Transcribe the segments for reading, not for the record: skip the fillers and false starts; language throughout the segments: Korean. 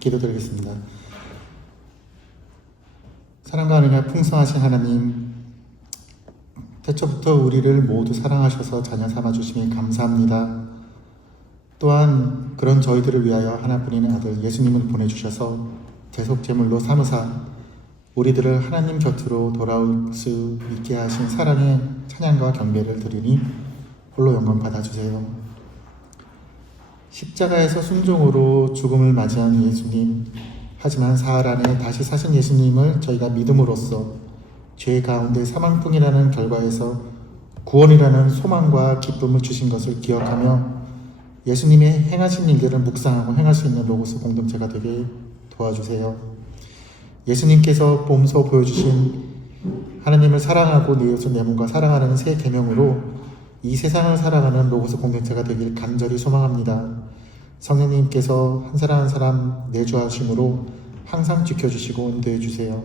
기도드리겠습니다. 사랑과 은혜가 풍성하신 하나님, 태초부터 우리를 모두 사랑하셔서 자녀 삼아주심에 감사합니다. 또한 그런 저희들을 위하여 하나뿐인 아들 예수님을 보내주셔서 대속제물로 삼으사 우리들을 하나님 곁으로 돌아올 수 있게 하신 사랑의 찬양과 경배를 드리니 홀로 영광 받아주세요. 십자가에서 순종으로 죽음을 맞이한 예수님, 하지만 사흘 안에 다시 사신 예수님을 저희가 믿음으로써 죄 가운데 사망풍이라는 결과에서 구원이라는 소망과 기쁨을 주신 것을 기억하며 예수님의 행하신 일들을 묵상하고 행할 수 있는 로고스 공동체가 되게 도와주세요. 예수님께서 몸소 보여주신 하나님을 사랑하고 내 이웃을 내 몸과 사랑하는 새 계명으로 이 세상을 살아가는 로고스 공동체가 되길 간절히 소망합니다. 성령님께서 한 사람 한 사람 내주하심으로 항상 지켜주시고 인도해 주세요.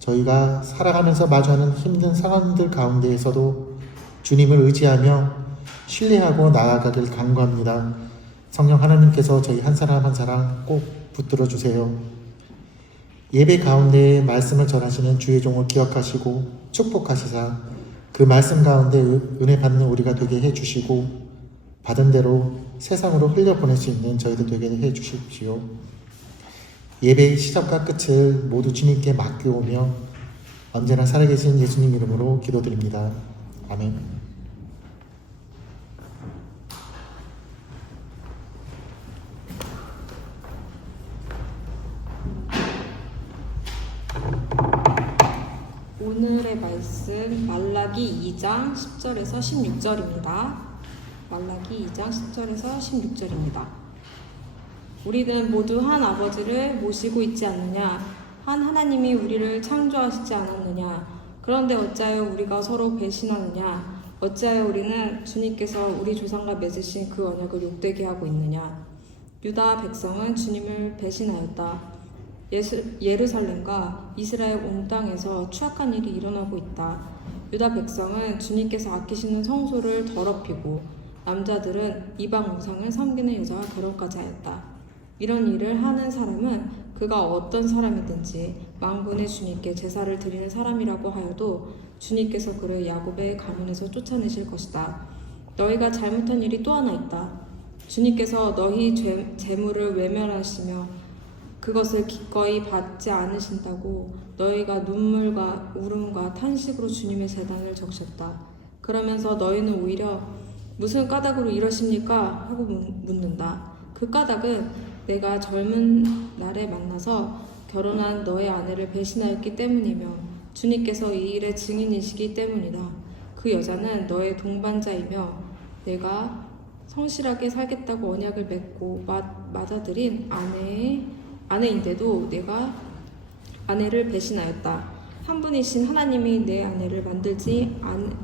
저희가 살아가면서 마주하는 힘든 상황들 가운데에서도 주님을 의지하며 신뢰하고 나아가길 간구합니다. 성령 하나님께서 저희 한 사람 한 사람 꼭 붙들어 주세요. 예배 가운데 말씀을 전하시는 주의 종을 기억하시고 축복하시사 그 말씀 가운데 은혜 받는 우리가 되게 해주시고 받은 대로 세상으로 흘려보낼 수 있는 저희들 되게 해주십시오. 예배의 시작과 끝을 모두 주님께 맡겨오며 언제나 살아계신 예수님 이름으로 기도드립니다. 아멘. 오늘의 말씀 말라기 2장 10절에서 16절입니다. 말라기 2장 10절에서 16절입니다. 우리는 모두 한 아버지를 모시고 있지 않느냐? 한 하나님이 우리를 창조하시지 않았느냐? 그런데 어찌하여 우리가 서로 배신하느냐? 어찌하여 우리는 주님께서 우리 조상과 맺으신 그 언약을 욕되게 하고 있느냐? 유다 백성은 주님을 배신하였다. 예루살렘과 이스라엘 온 땅에서 추악한 일이 일어나고 있다. 유다 백성은 주님께서 아끼시는 성소를 더럽히고 남자들은 이방 우상을 섬기는 여자와 결혼까지 하였다. 이런 일을 하는 사람은 그가 어떤 사람이든지 만군의 주님께 제사를 드리는 사람이라고 하여도 주님께서 그를 야곱의 가문에서 쫓아내실 것이다. 너희가 잘못한 일이 또 하나 있다. 주님께서 너희 재물을 외면하시며 그것을 기꺼이 받지 않으신다고 너희가 눈물과 울음과 탄식으로 주님의 제단을 적셨다. 그러면서 너희는 오히려 무슨 까닭으로 이러십니까? 하고 묻는다. 그 까닭은 내가 젊은 날에 만나서 결혼한 너의 아내를 배신하였기 때문이며 주님께서 이 일의 증인이시기 때문이다. 그 여자는 너의 동반자이며 내가 성실하게 살겠다고 언약을 맺고 맞아들인 아내인데도 내가 아내를 배신하였다. 한 분이신 하나님이 내 아내를 만들지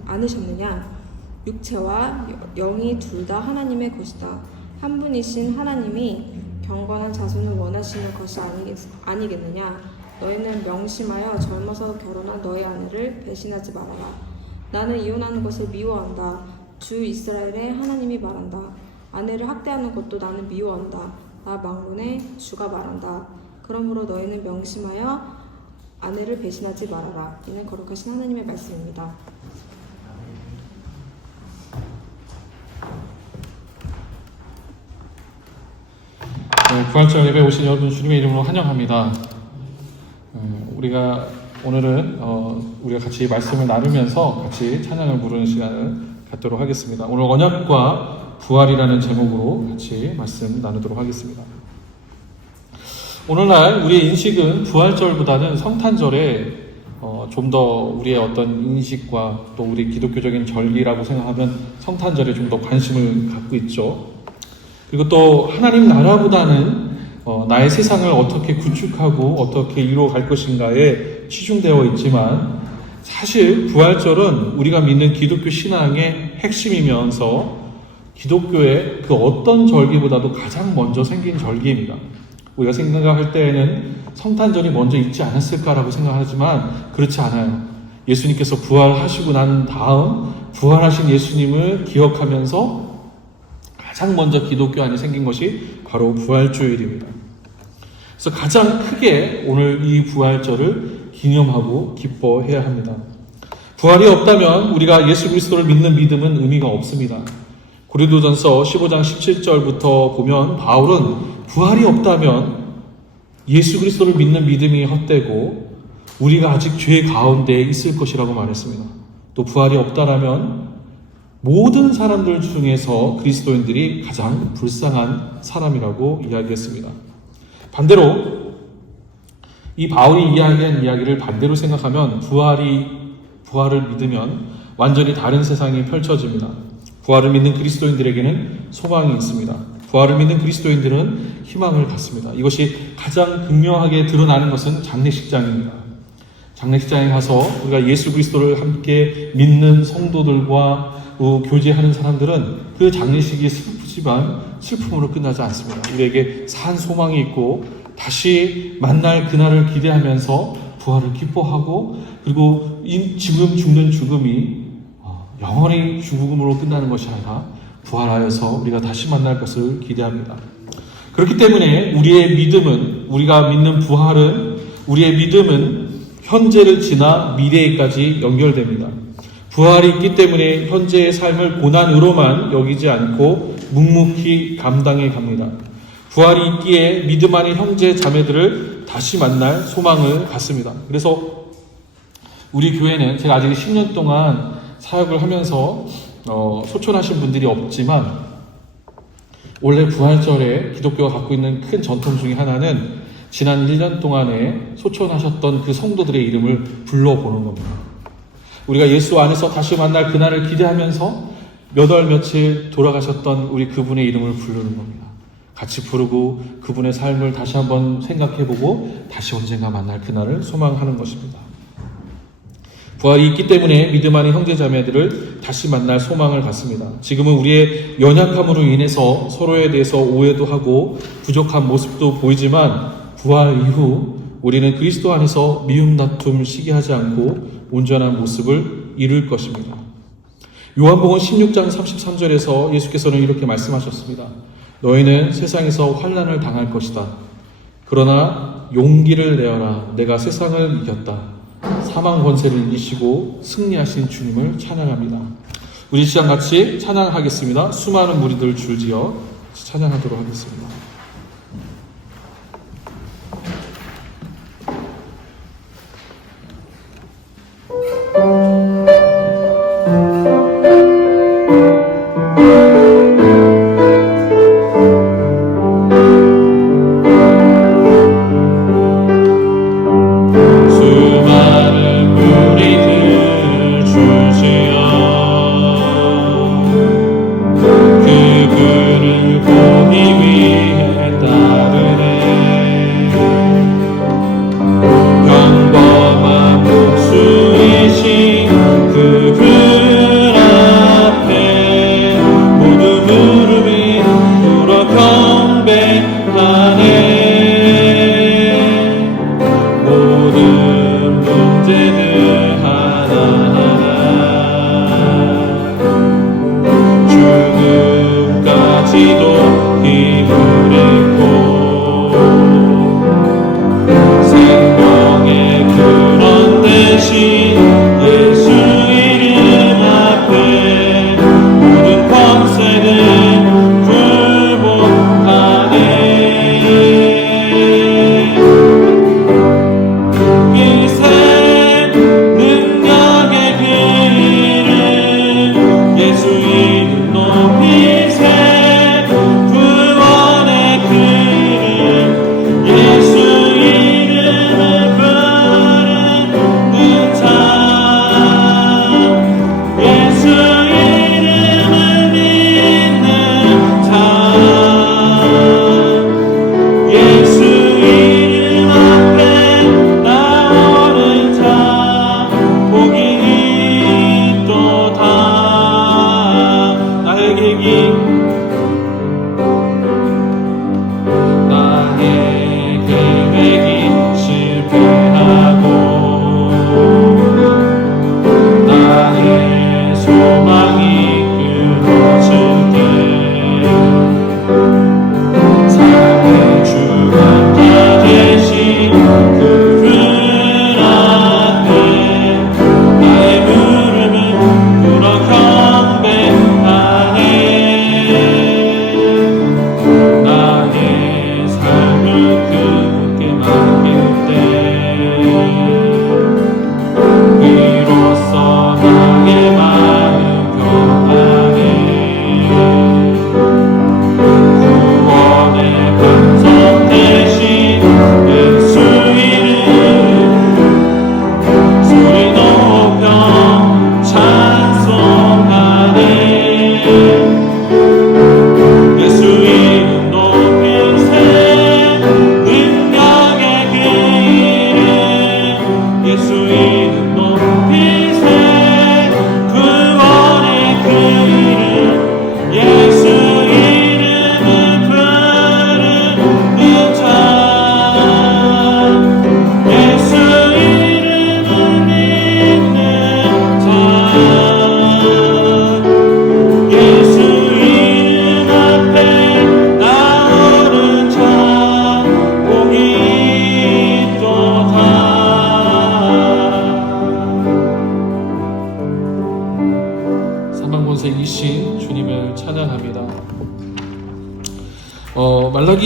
않으셨느냐? 육체와 영이 둘 다 하나님의 것이다. 한 분이신 하나님이 경건한 자손을 원하시는 것이 아니겠느냐? 너희는 명심하여 젊어서 결혼한 너희 아내를 배신하지 말아라. 나는 이혼하는 것을 미워한다. 주 이스라엘의 하나님이 말한다. 아내를 학대하는 것도 나는 미워한다. 나 만군의 주가 말한다. 그러므로 너희는 명심하여 아내를 배신하지 말아라. 이는 거룩하신 하나님의 말씀입니다. 부활절 예배에 오신 여러분 주님의 이름으로 환영합니다. 오늘은 우리가 같이 말씀을 나누면서 같이 찬양을 부르는 시간을 갖도록 하겠습니다. 오늘 언약과 부활이라는 제목으로 같이 말씀 나누도록 하겠습니다. 오늘날 우리의 인식은 부활절보다는 성탄절에 좀 더 우리의 어떤 인식과 또 우리 기독교적인 절기라고 생각하면 성탄절에 좀 더 관심을 갖고 있죠. 그리고 또 하나님 나라보다는 나의 세상을 어떻게 구축하고 어떻게 이루어갈 것인가에 치중되어 있지만 사실 부활절은 우리가 믿는 기독교 신앙의 핵심이면서 기독교의 그 어떤 절기보다도 가장 먼저 생긴 절기입니다. 우리가 생각할 때에는 성탄절이 먼저 있지 않았을까라고 생각하지만 그렇지 않아요. 예수님께서 부활하시고 난 다음 부활하신 예수님을 기억하면서 가장 먼저 기독교 안에 생긴 것이 바로 부활주일입니다. 그래서 가장 크게 오늘 이 부활절을 기념하고 기뻐해야 합니다. 부활이 없다면 우리가 예수 그리스도를 믿는 믿음은 의미가 없습니다. 고린도전서 15장 17절부터 보면 바울은 부활이 없다면 예수 그리스도를 믿는 믿음이 헛되고 우리가 아직 죄 가운데 있을 것이라고 말했습니다. 또 부활이 없다라면 모든 사람들 중에서 그리스도인들이 가장 불쌍한 사람이라고 이야기했습니다. 반대로 이 바울이 이야기한 이야기를 반대로 생각하면 부활을 믿으면 완전히 다른 세상이 펼쳐집니다. 부활을 믿는 그리스도인들에게는 소망이 있습니다. 부활을 믿는 그리스도인들은 희망을 갖습니다. 이것이 가장 극명하게 드러나는 것은 장례식장입니다. 장례식장에 가서 우리가 예수 그리스도를 함께 믿는 성도들과 교제하는 사람들은 그 장례식이 슬프지만 슬픔으로 끝나지 않습니다. 우리에게 산 소망이 있고 다시 만날 그날을 기대하면서 부활을 기뻐하고 그리고 지금 죽는 죽음이 영원히 죽음으로 끝나는 것이 아니라 부활하여서 우리가 다시 만날 것을 기대합니다. 그렇기 때문에 우리가 믿는 부활은 우리의 믿음은 현재를 지나 미래에까지 연결됩니다. 부활이 있기 때문에 현재의 삶을 고난으로만 여기지 않고 묵묵히 감당해 갑니다. 부활이 있기에 믿음 안의 형제 자매들을 다시 만날 소망을 갖습니다. 그래서 우리 교회는 제가 아직 10년 동안 사역을 하면서 소천하신 분들이 없지만 원래 부활절에 기독교가 갖고 있는 큰 전통 중에 하나는 지난 1년 동안에 소천하셨던 그 성도들의 이름을 불러보는 겁니다. 우리가 예수 안에서 다시 만날 그날을 기대하면서 몇 월 며칠 돌아가셨던 우리 그분의 이름을 부르는 겁니다. 같이 부르고 그분의 삶을 다시 한번 생각해보고 다시 언젠가 만날 그날을 소망하는 것입니다. 부활이 있기 때문에 믿음 안의 형제자매들을 다시 만날 소망을 갖습니다. 지금은 우리의 연약함으로 인해서 서로에 대해서 오해도 하고 부족한 모습도 보이지만 부활 이후 우리는 그리스도 안에서 미움 다툼 시기하지 않고 온전한 모습을 이룰 것입니다. 요한복음 16장 33절에서 예수께서는 이렇게 말씀하셨습니다. 너희는 세상에서 환난을 당할 것이다. 그러나 용기를 내어라. 내가 세상을 이겼다. 사망 권세를 이기시고 승리하신 주님을 찬양합니다. 우리 시간 같이 찬양하겠습니다. 수많은 무리들 줄지어 찬양하도록 하겠습니다. 그분을 보기 위해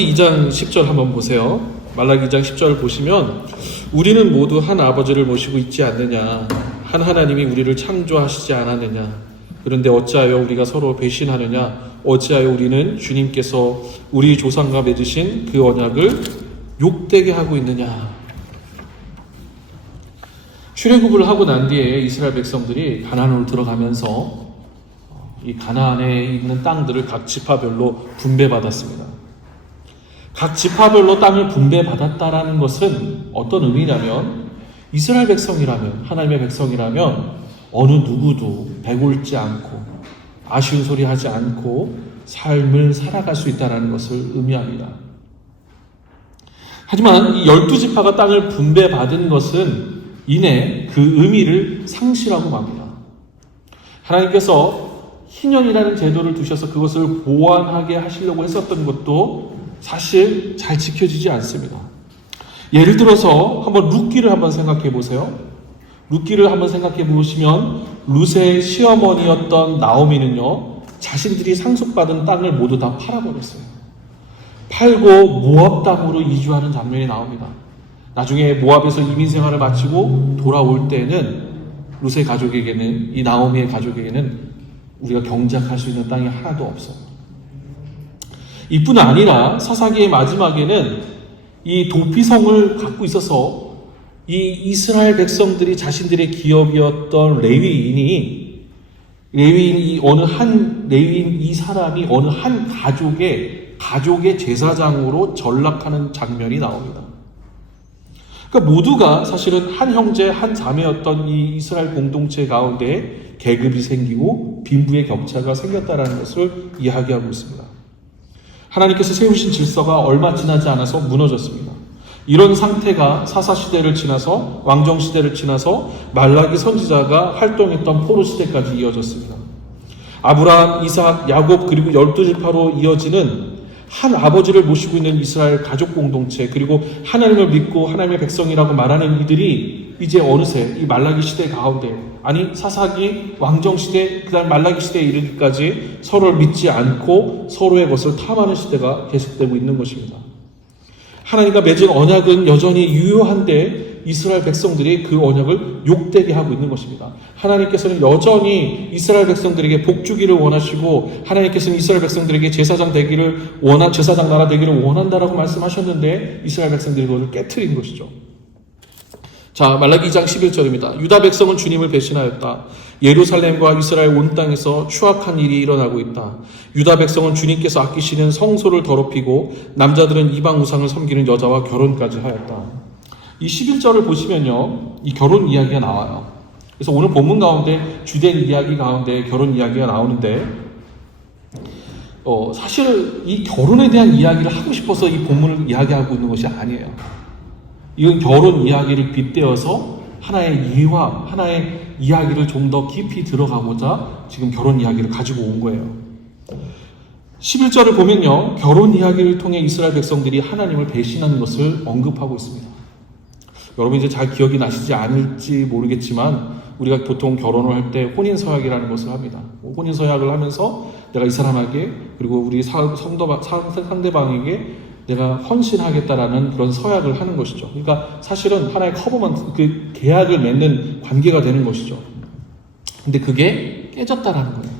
말라기 2장 10절 한번 보세요. 말라기 2장 10절 보시면 우리는 모두 한 아버지를 모시고 있지 않느냐, 한 하나님이 우리를 창조하시지 않았느냐, 그런데 어찌하여 우리가 서로 배신하느냐, 어찌하여 우리는 주님께서 우리 조상과 맺으신 그 언약을 욕되게 하고 있느냐. 출애굽을 하고 난 뒤에 이스라엘 백성들이 가나안으로 들어가면서 이 가나안에 있는 땅들을 각 지파별로 분배받았습니다. 각 지파별로 땅을 분배받았다라는 것은 어떤 의미냐면, 이스라엘 백성이라면, 하나님의 백성이라면 어느 누구도 배골지 않고 아쉬운 소리 하지 않고 삶을 살아갈 수 있다는 것을 의미합니다. 하지만 이 12지파가 땅을 분배받은 것은 이내 그 의미를 상실하고 맙니다. 하나님께서 희년이라는 제도를 두셔서 그것을 보완하게 하시려고 했었던 것도 사실 잘 지켜지지 않습니다. 예를 들어서 한번 룻기를 한번 생각해 보세요. 룻기를 한번 생각해 보시면 룻의 시어머니였던 나오미는요, 자신들이 상속받은 땅을 모두 다 팔아버렸어요. 팔고 모압 땅으로 이주하는 장면이 나옵니다. 나중에 모압에서 이민 생활을 마치고 돌아올 때는 룻의 가족에게는, 이 나오미의 가족에게는 우리가 경작할 수 있는 땅이 하나도 없어요. 이뿐 아니라 사사기의 마지막에는 이 도피성을 갖고 있어서 이 이스라엘 백성들이 자신들의 기업이었던 레위인 이 사람이 어느 한 가족의 제사장으로 전락하는 장면이 나옵니다. 그러니까 모두가 사실은 한 형제, 한 자매였던 이 이스라엘 공동체 가운데 계급이 생기고 빈부의 격차가 생겼다는 것을 이야기하고 있습니다. 하나님께서 세우신 질서가 얼마 지나지 않아서 무너졌습니다. 이런 상태가 사사시대를 지나서 왕정시대를 지나서 말라기 선지자가 활동했던 포로시대까지 이어졌습니다. 아브라함, 이삭, 야곱 그리고 12지파로 이어지는 한 아버지를 모시고 있는 이스라엘 가족 공동체, 그리고 하나님을 믿고 하나님의 백성이라고 말하는 이들이 이제 어느새 이 말라기 시대 가운데, 아니 사사기, 왕정시대, 그 다음 말라기 시대에 이르기까지 서로를 믿지 않고 서로의 것을 탐하는 시대가 계속되고 있는 것입니다. 하나님과 맺은 언약은 여전히 유효한데 이스라엘 백성들이 그 언약을 욕되게 하고 있는 것입니다. 하나님께서는 여전히 이스라엘 백성들에게 복 주기를 원하시고, 하나님께서는 이스라엘 백성들에게 제사장 나라 되기를 원한다라고 말씀하셨는데 이스라엘 백성들이 그것을 깨트린 것이죠. 자, 말라기 2장 11절입니다. 유다 백성은 주님을 배신하였다. 예루살렘과 이스라엘 온 땅에서 추악한 일이 일어나고 있다. 유다 백성은 주님께서 아끼시는 성소를 더럽히고 남자들은 이방 우상을 섬기는 여자와 결혼까지 하였다. 이 11절을 보시면요, 이 결혼 이야기가 나와요. 그래서 오늘 본문 가운데 주된 이야기 가운데 결혼 이야기가 나오는데, 사실 이 결혼에 대한 이야기를 하고 싶어서 이 본문을 이야기하고 있는 것이 아니에요. 이건 결혼 이야기를 빗대어서 하나의 이해와 하나의 이야기를 좀 더 깊이 들어가고자 지금 결혼 이야기를 가지고 온 거예요. 11절을 보면요, 결혼 이야기를 통해 이스라엘 백성들이 하나님을 배신한 것을 언급하고 있습니다. 여러분 이제 잘 기억이 나시지 않을지 모르겠지만 우리가 보통 결혼을 할 때 혼인서약이라는 것을 합니다. 혼인서약을 하면서 내가 이 사람에게, 그리고 우리 상대방에게 내가 헌신하겠다라는 그런 서약을 하는 것이죠. 그러니까 사실은 하나의 커버먼트, 그 계약을 맺는 관계가 되는 것이죠. 근데 그게 깨졌다라는 거예요.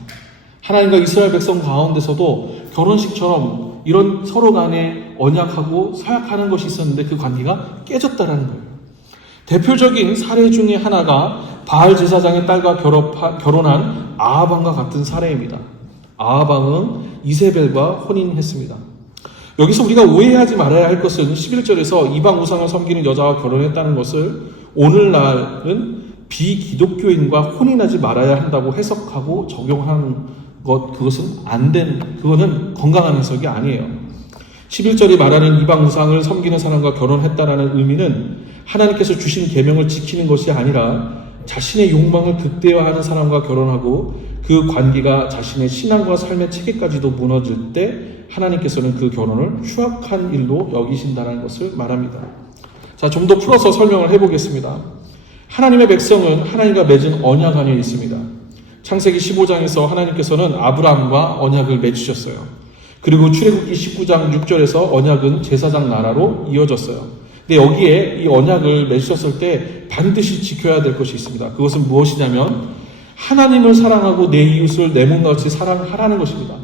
하나님과 이스라엘 백성 가운데서도 결혼식처럼 이런 서로 간에 언약하고 서약하는 것이 있었는데 그 관계가 깨졌다라는 거예요. 대표적인 사례 중에 하나가 바알 제사장의 딸과 결혼한 아하방과 같은 사례입니다. 아하방은 이세벨과 혼인했습니다. 여기서 우리가 오해하지 말아야 할 것은 11절에서 이방 우상을 섬기는 여자와 결혼했다는 것을 오늘날은 비기독교인과 혼인하지 말아야 한다고 해석하고 적용하는 그것은 그거는 건강한 해석이 아니에요. 11절이 말하는 이방 우상을 섬기는 사람과 결혼했다라는 의미는 하나님께서 주신 계명을 지키는 것이 아니라 자신의 욕망을 극대화하는 사람과 결혼하고 그 관계가 자신의 신앙과 삶의 체계까지도 무너질 때 하나님께서는 그 결혼을 추악한 일로 여기신다는 것을 말합니다. 자, 좀 더 풀어서 설명을 해보겠습니다. 하나님의 백성은 하나님과 맺은 언약 안에 있습니다. 창세기 15장에서 하나님께서는 아브라함과 언약을 맺으셨어요. 그리고 출애굽기 19장 6절에서 언약은 제사장 나라로 이어졌어요. 근데 여기에 이 언약을 맺으셨을 때 반드시 지켜야 될 것이 있습니다. 그것은 무엇이냐면 하나님을 사랑하고 내 이웃을 내 몸과 같이 사랑하라는 것입니다.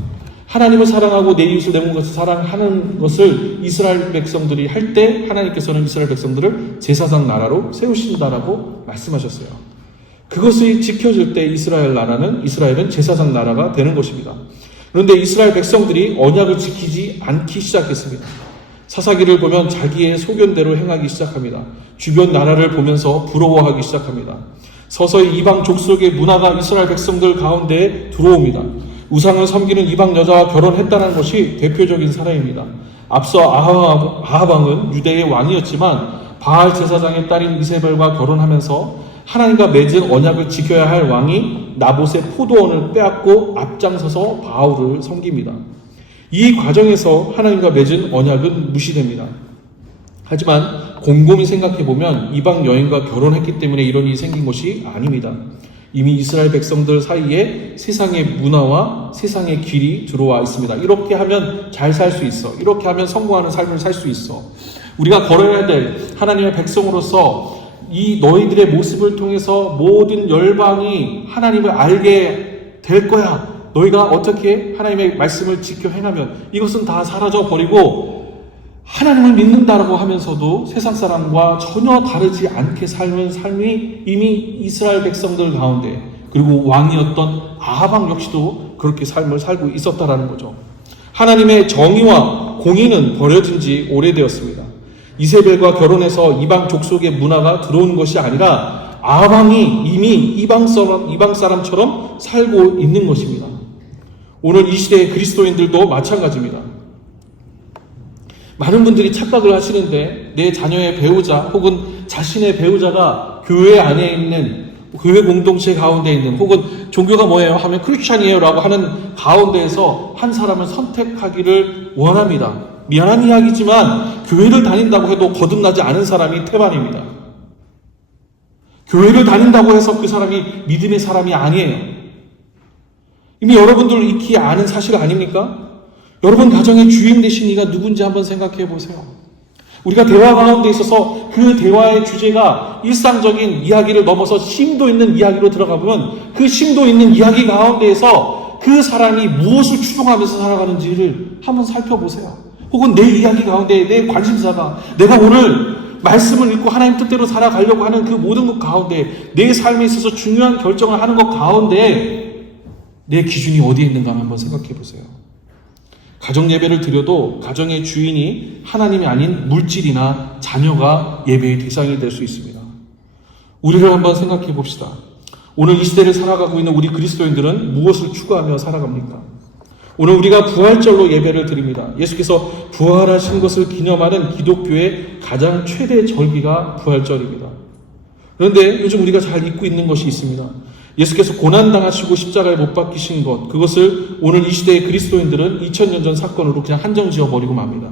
하나님을 사랑하고 내 이웃을 내 몸과 같이 사랑하는 것을 이스라엘 백성들이 할 때 하나님께서는 이스라엘 백성들을 제사장 나라로 세우신다라고 말씀하셨어요. 그것이 지켜질 때 이스라엘은 제사장 나라가 되는 것입니다. 그런데 이스라엘 백성들이 언약을 지키지 않기 시작했습니다. 사사기를 보면 자기의 소견대로 행하기 시작합니다. 주변 나라를 보면서 부러워하기 시작합니다. 서서히 이방 족속의 문화가 이스라엘 백성들 가운데 들어옵니다. 우상을 섬기는 이방 여자와 결혼했다는 것이 대표적인 사례입니다. 앞서 아합 왕은 유대의 왕이었지만 바알 제사장의 딸인 이세벨과 결혼하면서 하나님과 맺은 언약을 지켜야 할 왕이 나봇의 포도원을 빼앗고 앞장서서 바알을 섬깁니다. 이 과정에서 하나님과 맺은 언약은 무시됩니다. 하지만 곰곰이 생각해보면 이방 여인과 결혼했기 때문에 이런 일이 생긴 것이 아닙니다. 이미 이스라엘 백성들 사이에 세상의 문화와 세상의 길이 들어와 있습니다. 이렇게 하면 잘 살 수 있어. 이렇게 하면 성공하는 삶을 살 수 있어. 우리가 걸어야 될 하나님의 백성으로서 이 너희들의 모습을 통해서 모든 열방이 하나님을 알게 될 거야. 너희가 어떻게 하나님의 말씀을 지켜 행하면 이것은 다 사라져 버리고 하나님을 믿는다라고 하면서도 세상 사람과 전혀 다르지 않게 살는 삶이 이미 이스라엘 백성들 가운데, 그리고 왕이었던 아합 역시도 그렇게 삶을 살고 있었다라는 거죠. 하나님의 정의와 공의는 버려진 지 오래되었습니다. 이세벨과 결혼해서 이방 족속의 문화가 들어온 것이 아니라 아합 왕이 이미 이방 사람처럼 살고 있는 것입니다. 오늘 이 시대의 그리스도인들도 마찬가지입니다. 많은 분들이 착각을 하시는데 내 자녀의 배우자 혹은 자신의 배우자가 교회 안에 있는, 교회 공동체 가운데 있는, 혹은 종교가 뭐예요 하면 크리스찬이에요 라고 하는 가운데에서 한 사람을 선택하기를 원합니다. 미안한 이야기지만 교회를 다닌다고 해도 거듭나지 않은 사람이 태반입니다. 교회를 다닌다고 해서 그 사람이 믿음의 사람이 아니에요. 이미 여러분들 익히 아는 사실 아닙니까? 여러분 가정의 주인 되신 이가 누군지 한번 생각해 보세요. 우리가 대화 가운데 있어서 그 대화의 주제가 일상적인 이야기를 넘어서 심도 있는 이야기로 들어가 보면 그 심도 있는 이야기 가운데에서 그 사람이 무엇을 추종하면서 살아가는지를 한번 살펴보세요. 혹은 내 이야기 가운데 내 관심사가, 내가 오늘 말씀을 읽고 하나님 뜻대로 살아가려고 하는 그 모든 것 가운데, 내 삶에 있어서 중요한 결정을 하는 것 가운데 내 기준이 어디에 있는가 한번 생각해 보세요. 가정 예배를 드려도 가정의 주인이 하나님이 아닌 물질이나 자녀가 예배의 대상이 될 수 있습니다. 우리를 한번 생각해 봅시다. 오늘 이 시대를 살아가고 있는 우리 그리스도인들은 무엇을 추구하며 살아갑니까? 오늘 우리가 부활절로 예배를 드립니다. 예수께서 부활하신 것을 기념하는 기독교의 가장 최대 절기가 부활절입니다. 그런데 요즘 우리가 잘 잊고 있는 것이 있습니다. 예수께서 고난당하시고 십자가에 못 박히신 것, 그것을 오늘 이 시대의 그리스도인들은 2000년 전 사건으로 그냥 한정지어 버리고 맙니다.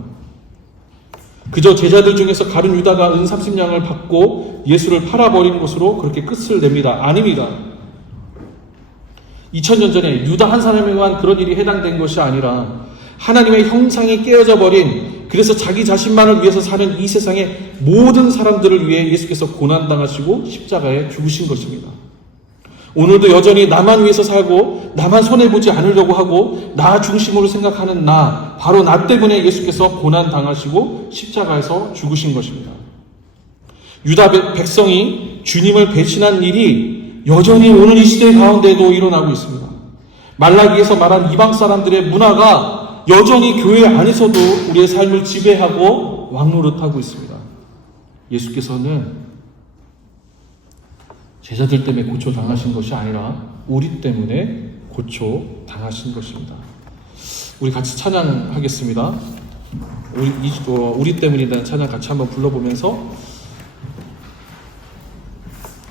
그저 제자들 중에서 가룟 유다가 은 30냥을 받고 예수를 팔아버린 것으로 그렇게 끝을 냅니다. 아닙니다. 2000년 전에 유다 한 사람에만 그런 일이 해당된 것이 아니라 하나님의 형상이 깨어져 버린, 그래서 자기 자신만을 위해서 사는 이 세상의 모든 사람들을 위해 예수께서 고난당하시고 십자가에 죽으신 것입니다. 오늘도 여전히 나만 위해서 살고 나만 손해보지 않으려고 하고 나 중심으로 생각하는 나, 바로 나 때문에 예수께서 고난당하시고 십자가에서 죽으신 것입니다. 유다 백성이 주님을 배신한 일이 여전히 오늘 이 시대 가운데도 일어나고 있습니다. 말라기에서 말한 이방 사람들의 문화가 여전히 교회 안에서도 우리의 삶을 지배하고 왕노릇하고 있습니다. 예수께서는 제자들 때문에 고초당하신 것이 아니라 우리 때문에 고초당하신 것입니다. 우리 같이 찬양하겠습니다. 우리 때문이라는 찬양 같이 한번 불러보면서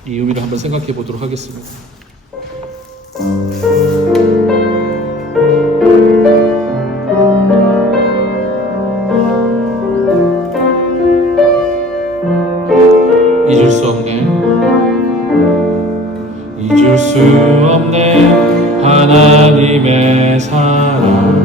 이 의미를 한번 생각해 보도록 하겠습니다. 잊을 수 없네. 잊을 수 없네. 하나님의 사랑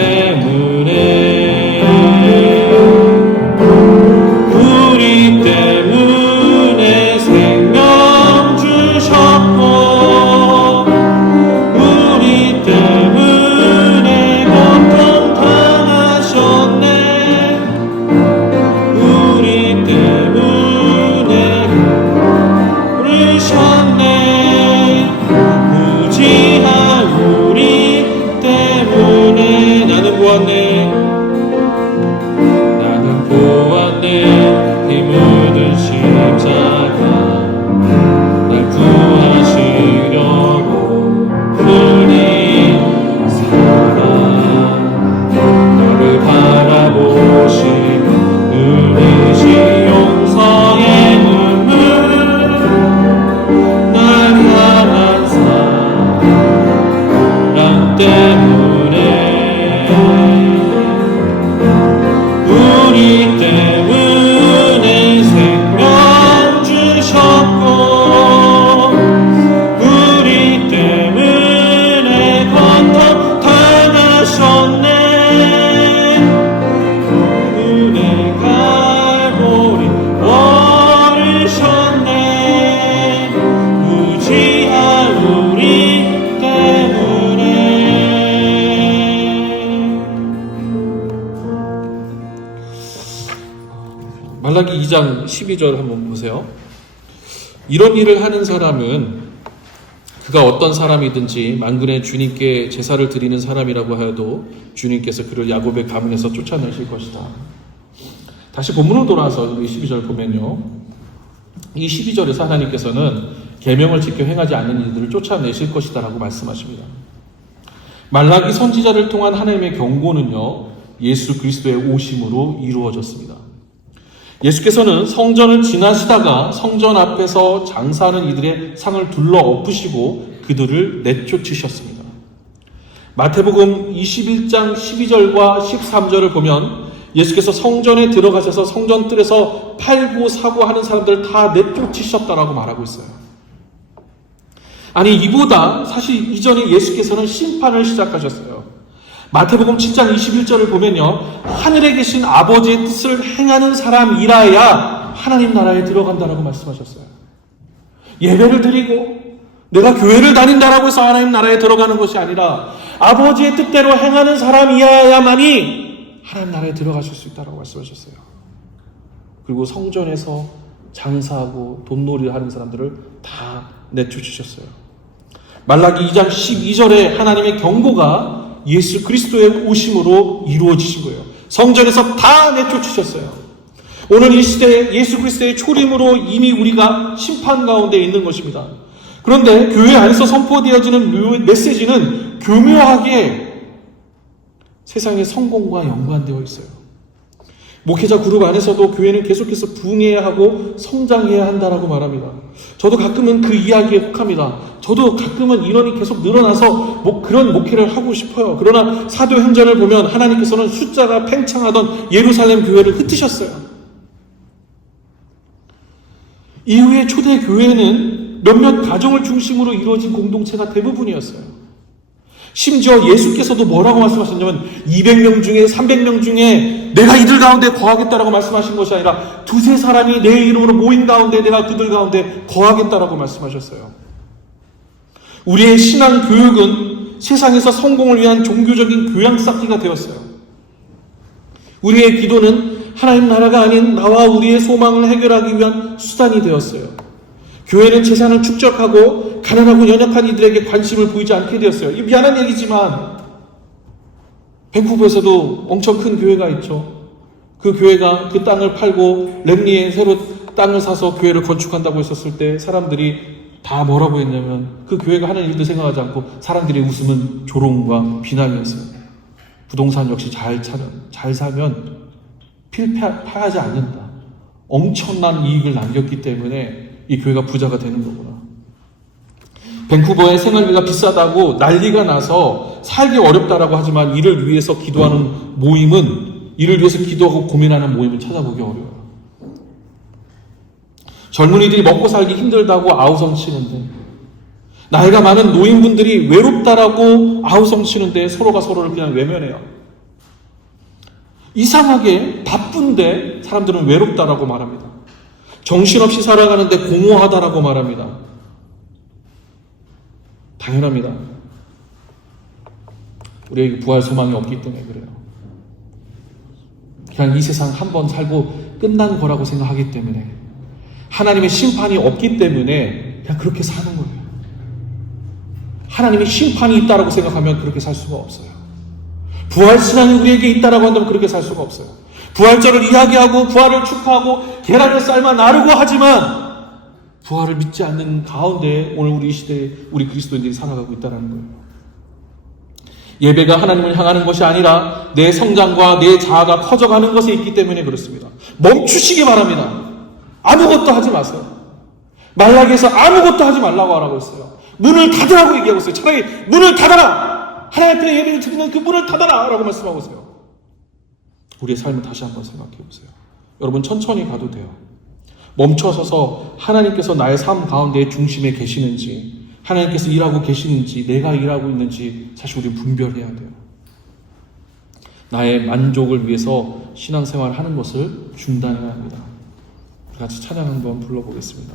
때문에 생명 주셨고 우리 때문에 고통 당하셨네. 우리 때문에 부르셨네. 무지한 우리 때문에 나는 보았네. 나는 보았네. 피 묻은 십자가 날 구하시려고 흘린 사랑. 너를 바라보시며 흘리신 용서의 눈물. 날 향한 사랑 때문에 우리 때문에 생명 주셨고 우리 때문에 고통 당하셨네. 은혜 갈보리 버리셨네. 무지한 우리 때문에. 말라기 2장 12절 한번 보세요. 이런 일을 하는 사람은 그가 어떤 사람이든지 만군의 주님께 제사를 드리는 사람이라고 하여도 주님께서 그를 야곱의 가문에서 쫓아내실 것이다. 다시 본문으로 돌아와서 이 12절 보면요, 이 12절에서 하나님께서는 계명을 지켜 행하지 않는 이들을 쫓아내실 것이다 라고 말씀하십니다. 말라기 선지자를 통한 하나님의 경고는요, 예수 그리스도의 오심으로 이루어졌습니다. 예수께서는 성전을 지나시다가 성전 앞에서 장사하는 이들의 상을 둘러 엎으시고 그들을 내쫓으셨습니다. 마태복음 21장 12절과 13절을 보면 예수께서 성전에 들어가셔서 성전 뜰에서 팔고 사고 하는 사람들을 다 내쫓으셨다라고 말하고 있어요. 아니, 이보다 사실 이전에 예수께서는 심판을 시작하셨어요. 마태복음 7장 21절을 보면요, 하늘에 계신 아버지의 뜻을 행하는 사람이라야 하나님 나라에 들어간다라고 말씀하셨어요. 예배를 드리고 내가 교회를 다닌다라고 해서 하나님 나라에 들어가는 것이 아니라 아버지의 뜻대로 행하는 사람이어야만이 하나님 나라에 들어가실 수 있다라고 말씀하셨어요. 그리고 성전에서 장사하고 돈놀이를 하는 사람들을 다 내쫓으셨어요. 말라기 2장 12절에 하나님의 경고가 예수 그리스도의 오심으로 이루어지신 거예요. 성전에서 다 내쫓으셨어요. 오늘 이 시대에 예수 그리스도의 초림으로 이미 우리가 심판 가운데 있는 것입니다. 그런데 교회 안에서 선포되어지는 메시지는 교묘하게 세상의 성공과 연관되어 있어요. 목회자 그룹 안에서도 교회는 계속해서 부흥해야 하고 성장해야 한다라고 말합니다. 저도 가끔은 그 이야기에 혹합니다. 저도 가끔은 인원이 계속 늘어나서 그런 목회를 하고 싶어요. 그러나 사도행전을 보면 하나님께서는 숫자가 팽창하던 예루살렘 교회를 흩으셨어요. 이후에 초대 교회는 몇몇 가정을 중심으로 이루어진 공동체가 대부분이었어요. 심지어 예수께서도 뭐라고 말씀하셨냐면 200명 중에 300명 중에 내가 이들 가운데 거하겠다라고 말씀하신 것이 아니라 두세 사람이 내 이름으로 모인 가운데 내가 그들 가운데 거하겠다라고 말씀하셨어요. 우리의 신앙 교육은 세상에서 성공을 위한 종교적인 교양 쌓기가 되었어요. 우리의 기도는 하나님 나라가 아닌 나와 우리의 소망을 해결하기 위한 수단이 되었어요. 교회는 재산을 축적하고 가난하고 연약한 이들에게 관심을 보이지 않게 되었어요. 이 미안한 얘기지만 밴쿠버에서도 엄청 큰 교회가 있죠. 그 교회가 그 땅을 팔고 렘리에 새로 땅을 사서 교회를 건축한다고 했었을 때 사람들이 다 뭐라고 했냐면 그 교회가 하는 일도 생각하지 않고 사람들의 웃음은 조롱과 비난이었어요. 부동산 역시 잘 사면 필패하지 않는다. 엄청난 이익을 남겼기 때문에 이 교회가 부자가 되는 거구나. 밴쿠버의 생활비가 비싸다고 난리가 나서 살기 어렵다라고 하지만 이를 위해서 기도하는 모임은, 이를 위해서 기도하고 고민하는 모임을 찾아보기 어려워요. 젊은이들이 먹고 살기 힘들다고 아우성 치는데, 나이가 많은 노인분들이 외롭다라고 아우성 치는데 서로가 서로를 그냥 외면해요. 이상하게 바쁜데 사람들은 외롭다라고 말합니다. 정신없이 살아가는데 공허하다라고 말합니다. 당연합니다. 우리에게 부활 소망이 없기 때문에 그래요. 그냥 이 세상 한 번 살고 끝난 거라고 생각하기 때문에, 하나님의 심판이 없기 때문에 그냥 그렇게 사는 거예요. 하나님의 심판이 있다라고 생각하면 그렇게 살 수가 없어요. 부활신앙이 우리에게 있다라고 한다면 그렇게 살 수가 없어요. 부활절을 이야기하고 부활을 축하하고 계란을 삶아 나르고 하지만 부활을 믿지 않는 가운데 오늘 우리 시대에 우리 그리스도인들이 살아가고 있다는 거예요. 예배가 하나님을 향하는 것이 아니라 내 성장과 내 자아가 커져가는 것에 있기 때문에 그렇습니다. 멈추시기 바랍니다. 아무것도 하지 마세요. 말라기에서 아무것도 하지 말라고 하라고 했어요. 문을 닫으라고 얘기하고 있어요. 차라리 문을 닫아라! 하나님 앞에 예배를 드리는 그 문을 닫아라! 라고 말씀하고 있어요. 우리의 삶을 다시 한번 생각해 보세요. 여러분 천천히 가도 돼요. 멈춰서서 하나님께서 나의 삶 가운데 중심에 계시는지, 하나님께서 일하고 계시는지, 내가 일하고 있는지 사실 우리는 분별해야 돼요. 나의 만족을 위해서 신앙생활을 하는 것을 중단해야 합니다. 같이 찬양 한번 불러보겠습니다.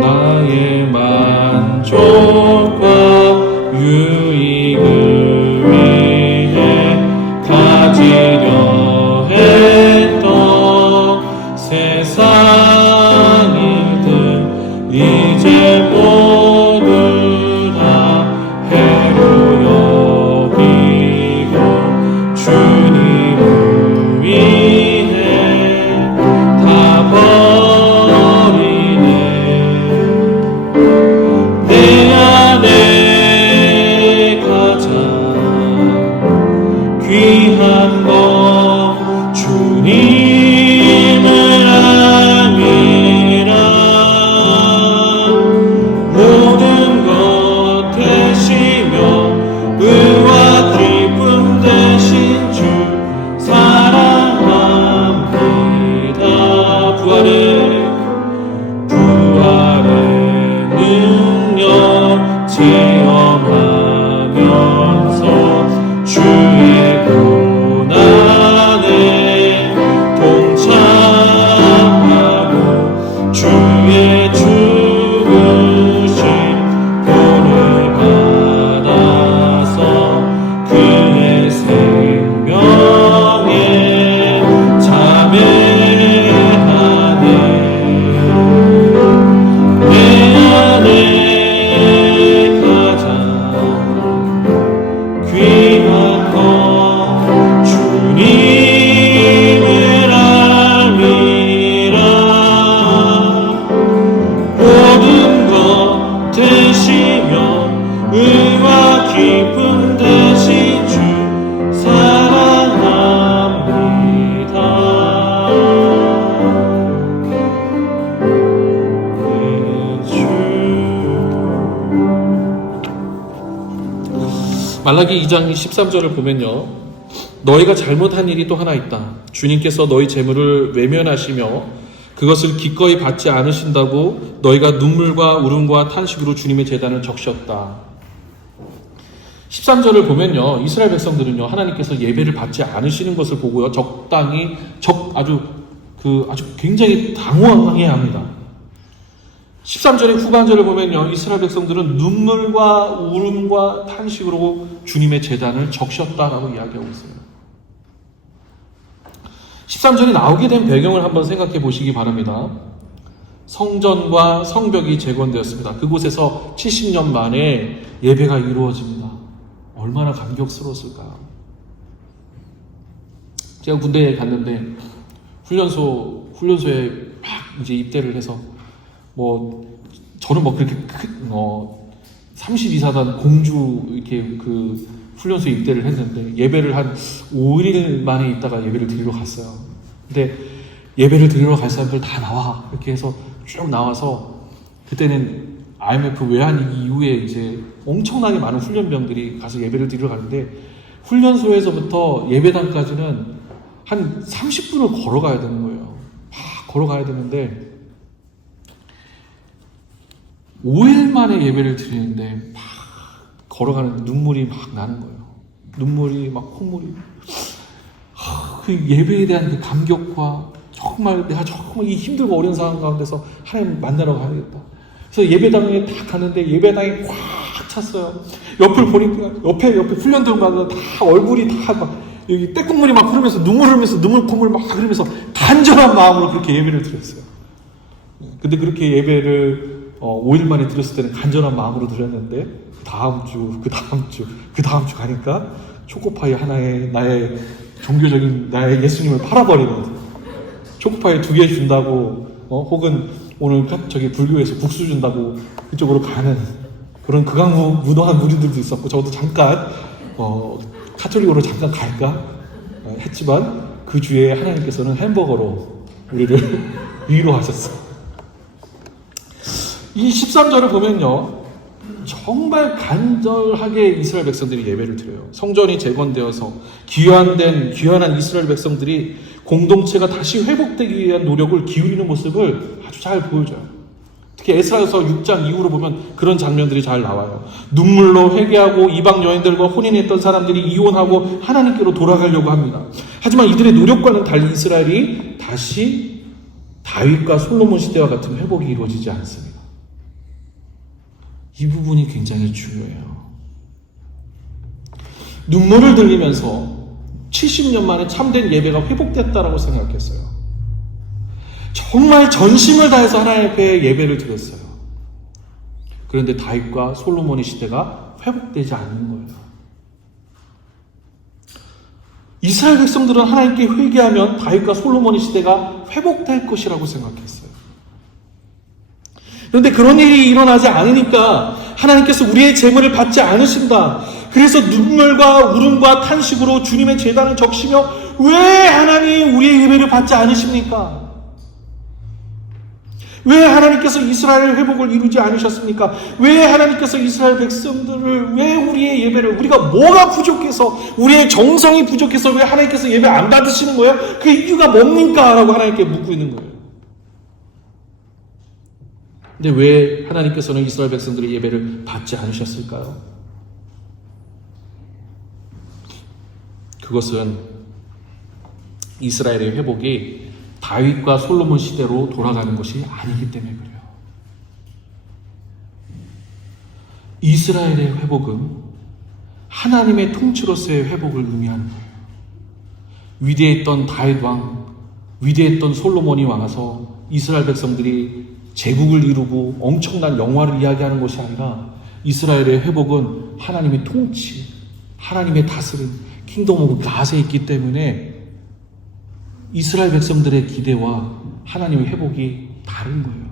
나의 만족과 유익을 위해 가지려 했던 세상 일들 이제 모두 다 해로 여기고 주님을 위해 다 버리네. 내 안에 가장 귀한 것 주님을 알미라. 모든 것 되시며 의와 기쁨 되신 주 사랑합니다. 부활의 능력 체험하면서 주의 고난에 동참하고 주의 죽으심 보를 받아서 그의 생명에 참여하네. 내 안에 가장 귀한 것 주님을 알미라. 모든 것 되시며 의와 기쁨 되신 주 사랑합니다. 말라기 2장 13절을 보면요, 너희가 잘못한 일이 또 하나 있다. 주님께서 너희 재물을 외면하시며 그것을 기꺼이 받지 않으신다고 너희가 눈물과 울음과 탄식으로 주님의 제단을 적셨다. 13절을 보면요, 이스라엘 백성들은요, 하나님께서 예배를 받지 않으시는 것을 보고요, 아주 굉장히 당황해야 합니다. 13절의 후반절을 보면요, 이스라엘 백성들은 눈물과 울음과 탄식으로 주님의 제단을 적셨다라고 이야기하고 있습니다. 13절이 나오게 된 배경을 한번 생각해 보시기 바랍니다. 성전과 성벽이 재건되었습니다. 그곳에서 70년 만에 예배가 이루어집니다. 얼마나 감격스러웠을까요? 제가 군대에 갔는데 훈련소에 막 이제 입대를 해서 저는 그렇게 32사단 공주 이렇게 그 훈련소에 입대를 했는데 예배를 한 5일 만에 있다가 예배를 드리러 갔어요. 근데 예배를 드리러 갈 사람들 다 나와 이렇게 해서 쭉 나와서, 그때는 IMF 외환 이후에 이제 엄청나게 많은 훈련병들이 가서 예배를 드리러 가는데 훈련소에서부터 예배당까지는 한 30분을 걸어가야 되는 거예요. 막 걸어가야 되는데 5일 만에 예배를 드리는데 막 걸어가는 눈물이 막 나는 거예요. 눈물이 막 콧물이. 그 예배에 대한 그 감격과 정말 내가 정말 이 힘들고 어려운 상황 가운데서 하나님 만나러 가야겠다. 그래서 예배당에 딱 가는데 예배당이 꽉 찼어요. 옆을 보니까 옆에 훈련들 가서 다 얼굴이 다 막 여기 떼국물이 막 흐르면서 눈물 흘리면서 눈물 콧물 막 흐르면서 간절한 마음으로 그렇게 예배를 드렸어요. 근데 그렇게 예배를 5일 만에 드렸을 때는 간절한 마음으로 드렸는데 그 다음 주 가니까 초코파이 하나에 나의 종교적인 나의 예수님을 팔아버리는 초코파이 2개 준다고 혹은 오늘 저기 불교에서 국수 준다고 그쪽으로 가는 그런 극악무도한 무리들도 있었고 저도 잠깐 카톨릭으로 잠깐 갈까 했지만 그 주에 하나님께서는 햄버거로 우리를 위로하셨어요. 이 13절을 보면요 정말 간절하게 이스라엘 백성들이 예배를 드려요. 성전이 재건되어서 귀환한 이스라엘 백성들이 공동체가 다시 회복되기 위한 노력을 기울이는 모습을 아주 잘 보여줘요. 특히 에스라서 6장 이후로 보면 그런 장면들이 잘 나와요. 눈물로 회개하고 이방 여인들과 혼인했던 사람들이 이혼하고 하나님께로 돌아가려고 합니다. 하지만 이들의 노력과는 달리 이스라엘이 다시 다윗과 솔로몬 시대와 같은 회복이 이루어지지 않습니다. 이 부분이 굉장히 중요해요. 눈물을 흘리면서 70년 만에 참된 예배가 회복됐다라고 생각했어요. 정말 전심을 다해서 하나님 앞에 예배를 드렸어요. 그런데 다윗과 솔로몬의 시대가 회복되지 않는 거예요. 이스라엘 백성들은 하나님께 회개하면 다윗과 솔로몬의 시대가 회복될 것이라고 생각했어요. 그런데 그런 일이 일어나지 않으니까 하나님께서 우리의 제물을 받지 않으신다. 그래서 눈물과 울음과 탄식으로 주님의 제단을 적시며 왜 하나님 우리의 예배를 받지 않으십니까? 왜 하나님께서 이스라엘 회복을 이루지 않으셨습니까? 왜 하나님께서 이스라엘 백성들을 왜 우리의 예배를 우리가 뭐가 부족해서 우리의 정성이 부족해서 왜 하나님께서 예배 안 받으시는 거예요? 그 이유가 뭡니까? 라고 하나님께 묻고 있는 거예요. 근데 왜 하나님께서는 이스라엘 백성들의 예배를 받지 않으셨을까요? 그것은 이스라엘의 회복이 다윗과 솔로몬 시대로 돌아가는 것이 아니기 때문에 그래요. 이스라엘의 회복은 하나님의 통치로서의 회복을 의미하는 거예요. 위대했던 다윗 왕, 위대했던 솔로몬이 와서 이스라엘 백성들이 제국을 이루고 엄청난 영화를 이야기하는 것이 아니라 이스라엘의 회복은 하나님의 통치, 하나님의 다스림, 킹덤 오브 갓에 있기 때문에 이스라엘 백성들의 기대와 하나님의 회복이 다른 거예요.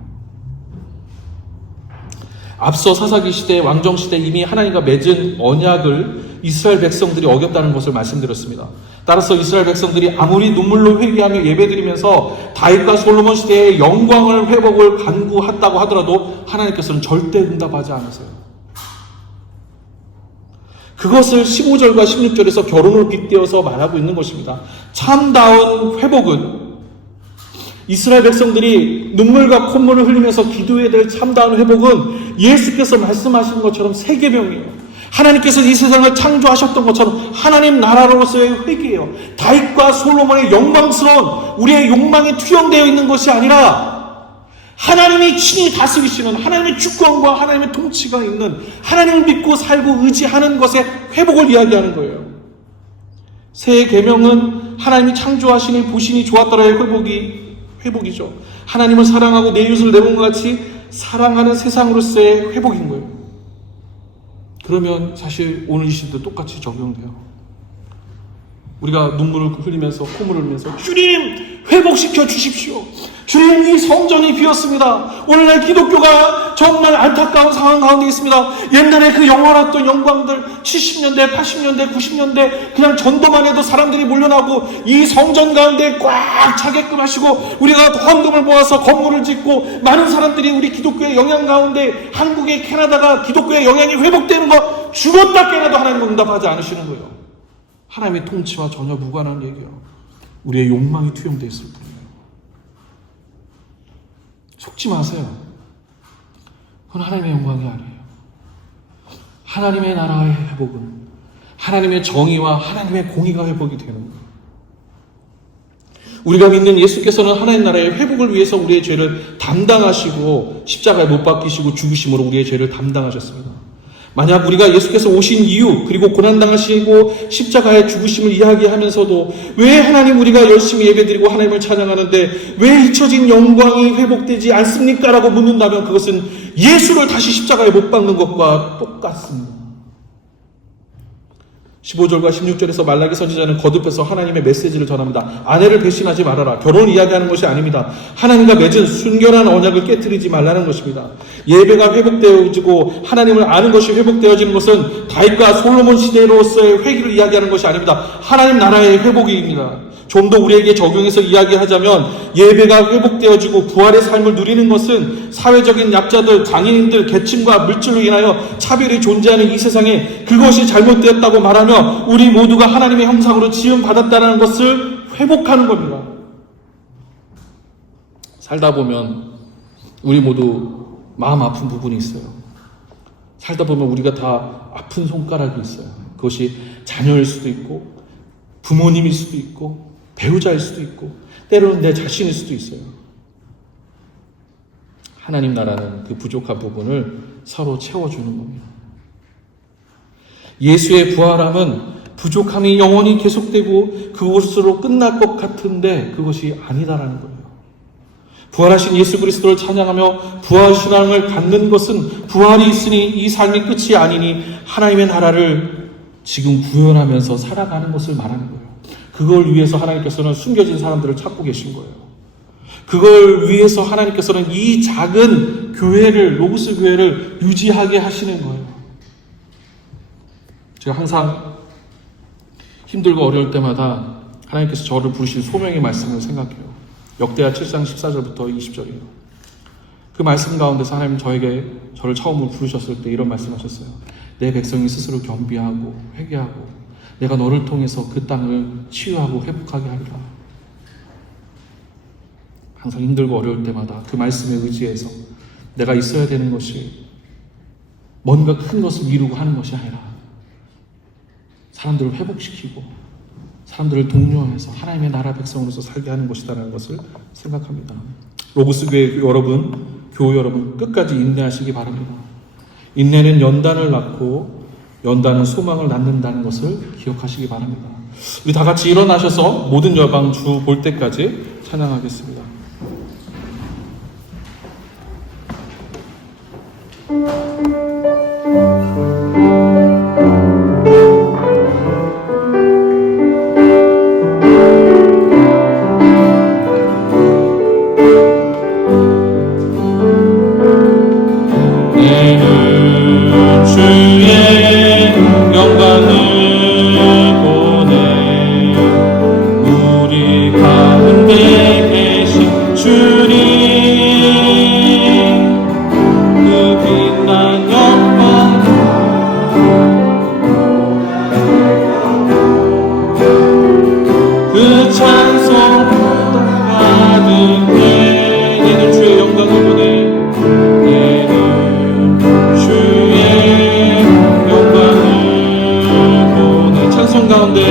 앞서 사사기 시대, 왕정 시대 이미 하나님과 맺은 언약을 이스라엘 백성들이 어겼다는 것을 말씀드렸습니다. 따라서 이스라엘 백성들이 아무리 눈물로 회개하며 예배드리면서 다윗과 솔로몬 시대의 영광을 회복을 간구했다고 하더라도 하나님께서는 절대 응답하지 않으세요. 그것을 15절과 16절에서 결혼을 빗대어서 말하고 있는 것입니다. 참다운 회복은 이스라엘 백성들이 눈물과 콧물을 흘리면서 기도해야 될 참다운 회복은 예수께서 말씀하신 것처럼 세계명이에요. 하나님께서 이 세상을 창조하셨던 것처럼 하나님 나라로서의 회개예요. 다윗과 솔로몬의 영광스러운 우리의 욕망이 투영되어 있는 것이 아니라 하나님이 친히 다스리시는 하나님의 주권과 하나님의 통치가 있는 하나님을 믿고 살고 의지하는 것의 회복을 이야기하는 거예요. 새 계명은 하나님이 창조하시니 보시니 좋았더라의 회복이죠. 하나님을 사랑하고 내 이웃을 내 몸과 같이 사랑하는 세상으로서의 회복인 거예요. 그러면 사실 오늘 이 시대도 똑같이 적용돼요. 우리가 눈물을 흘리면서 콧물을 흘리면서 주님 회복시켜 주십시오. 주님 이 성전이 비었습니다. 오늘날 기독교가 정말 안타까운 상황 가운데 있습니다. 옛날에 그 영원했던 영광들 70년대 80년대 90년대 그냥 전도만 해도 사람들이 몰려나고 이 성전 가운데 꽉 차게끔 하시고 우리가 헌금을 모아서 건물을 짓고 많은 사람들이 우리 기독교의 영향 가운데 한국의 캐나다가 기독교의 영향이 회복되는 거 죽었다 깨나도 하나님은 응답하지 않으시는 거예요. 하나님의 통치와 전혀 무관한 얘기예요. 우리의 욕망이 투영되어 있을 뿐이에요. 속지 마세요. 그건 하나님의 영광이 아니에요. 하나님의 나라의 회복은 하나님의 정의와 하나님의 공의가 회복이 되는 거예요. 우리가 믿는 예수께서는 하나님 나라의 회복을 위해서 우리의 죄를 담당하시고 십자가에 못 박히시고 죽으심으로 우리의 죄를 담당하셨습니다. 만약 우리가 예수께서 오신 이유 그리고 고난당하시고 십자가의 죽으심을 이야기하면서도 왜 하나님 우리가 열심히 예배드리고 하나님을 찬양하는데 왜 잊혀진 영광이 회복되지 않습니까? 라고 묻는다면 그것은 예수를 다시 십자가에 못 박는 것과 똑같습니다. 15절과 16절에서 말라기 선지자는 거듭해서 하나님의 메시지를 전합니다. 아내를 배신하지 말아라. 결혼을 이야기하는 것이 아닙니다. 하나님과 맺은 순결한 언약을 깨트리지 말라는 것입니다. 예배가 회복되어지고 하나님을 아는 것이 회복되어지는 것은 다윗과 솔로몬 시대로서의 회개를 이야기하는 것이 아닙니다. 하나님 나라의 회복입니다. 좀 더 우리에게 적용해서 이야기하자면 예배가 회복되어지고 부활의 삶을 누리는 것은 사회적인 약자들, 장애인들, 계층과 물질로 인하여 차별이 존재하는 이 세상에 그것이 잘못되었다고 말하며 우리 모두가 하나님의 형상으로 지음받았다는 것을 회복하는 겁니다. 살다 보면 우리 모두 마음 아픈 부분이 있어요. 살다 보면 우리가 다 아픈 손가락이 있어요. 그것이 자녀일 수도 있고 부모님일 수도 있고 배우자일 수도 있고 때로는 내 자신일 수도 있어요. 하나님 나라는 그 부족한 부분을 서로 채워주는 겁니다. 예수의 부활함은 부족함이 영원히 계속되고 그것으로 끝날 것 같은데 그것이 아니다라는 거예요. 부활하신 예수 그리스도를 찬양하며 부활신앙을 갖는 것은 부활이 있으니 이 삶이 끝이 아니니 하나님의 나라를 지금 구현하면서 살아가는 것을 말하는 거예요. 그걸 위해서 하나님께서는 숨겨진 사람들을 찾고 계신 거예요. 그걸 위해서 하나님께서는 이 작은 교회를, 로고스 교회를 유지하게 하시는 거예요. 제가 항상 힘들고 어려울 때마다 하나님께서 저를 부르신 소명의 말씀을 생각해요. 역대하 7장 14절부터 20절이에요. 그 말씀 가운데서 하나님 저를 처음으로 부르셨을 때 이런 말씀하셨어요. 내 백성이 스스로 겸비하고 회개하고 내가 너를 통해서 그 땅을 치유하고 회복하게 하리라. 항상 힘들고 어려울 때마다 그 말씀에 의지해서 내가 있어야 되는 것이 뭔가 큰 것을 이루고 하는 것이 아니라 사람들을 회복시키고 사람들을 독려해서 하나님의 나라 백성으로서 살게 하는 것이다라는 것을 생각합니다. 로고스 교회 여러분, 교우 여러분 끝까지 인내하시기 바랍니다. 인내는 연단을 낳고 연단은 소망을 낳는다는 것을 기억하시기 바랍니다. 우리 다 같이 일어나셔서 모든 여방 주 볼 때까지 찬양하겠습니다. 가운데